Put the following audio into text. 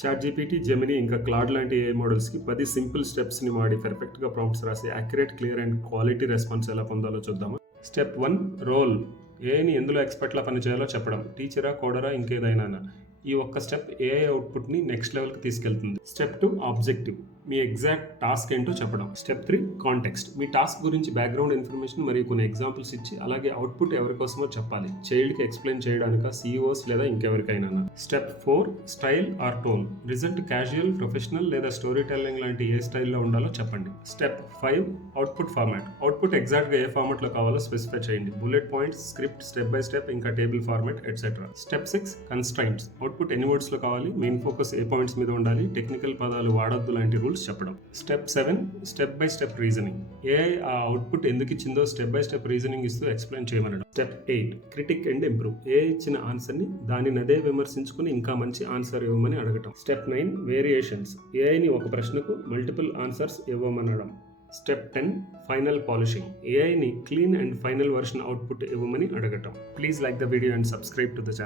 Chat GPT, Gemini ఇంకా Claude లాంటి ఏ మోడల్స్కి 10 simple స్టెప్స్ని వాడి పర్ఫెక్ట్గా ప్రాంప్ట్స్ రాసి accurate, clear and quality response ఎలా పొందాలో చూద్దాము. Step 1 role. ఏఐని ఎందులో ఎక్స్పర్ట్లా పనిచేయాలో చెప్పడం. టీచరా, కోడరా, ఇంకేదైనా. ఈ ఒక్క స్టెప్ ఏఐ అవుట్పుట్ని నెక్స్ట్ లెవెల్కి తీసుకెళ్తుంది. Step 2 objective. మీ ఎగ్జాక్ట్ టాస్క్ ఏంటో చెప్పడం. Step 3 context. మీ టాస్క్ గురించి బ్యాక్గ్రౌండ్ ఇన్ఫర్మేషన్ మరియు కొన్ని ఎగ్జాంపుల్స్ ఇచ్చి అలాగే అవుట్పుట్ ఎవరి కోసమో చెప్పాలి. చైల్డ్కి ఎక్స్ప్లెయిన్ చేయడానిక, సీఈఓస్ లేదా ఇంకెవరికైనా. Step 4 style or tone. Result casual, professional లేదా స్టోరీ టెల్లింగ్ లాంటి ఏ స్టైల్లో ఉండాలో చెప్పండి. Step 5 output format. అవుట్పుట్ ఎగ్జాక్ట్గా ఏ ఫార్మాట్లో కావాలో స్పెసిఫై చేయండి. Bullet points, script, step by step, ఇంకా table format etcetera. Step 6 constraints. Output ఎన్ని వర్డ్స్లో కావాలి, మెయిన్ ఫోకస్ ఏ పాయింట్స్ మీద ఉండాలి, టెక్నికల్ పదాలు వాడొద్దు లాంటి రూల్స్ చెప్పడం. Step 7 step by step reasoning. AI ఆ అవుట్పుట్ ఎందుకు ఇచ్చిందో స్టెప్ బై స్టెప్ రీజనింగ్ ఇస్తూ ఎక్స్ప్లెయిన్ చేయమనడం. Step 8 critique and improve. AI ఇచ్చిన ఆన్సర్ని దానినదే విమర్శించుకుని ఇంకా మంచి ఆన్సర్ ఇవ్వమని అడగటం. Step 9 variations. ఏఐని ఒక ప్రశ్నకు మల్టిపుల్ ఆన్సర్స్ ఇవ్వమనడం. Step 10 final polishing. ఏఐని clean and final version output ఇవ్వమని అడగటం. Please like the video and subscribe to the channel.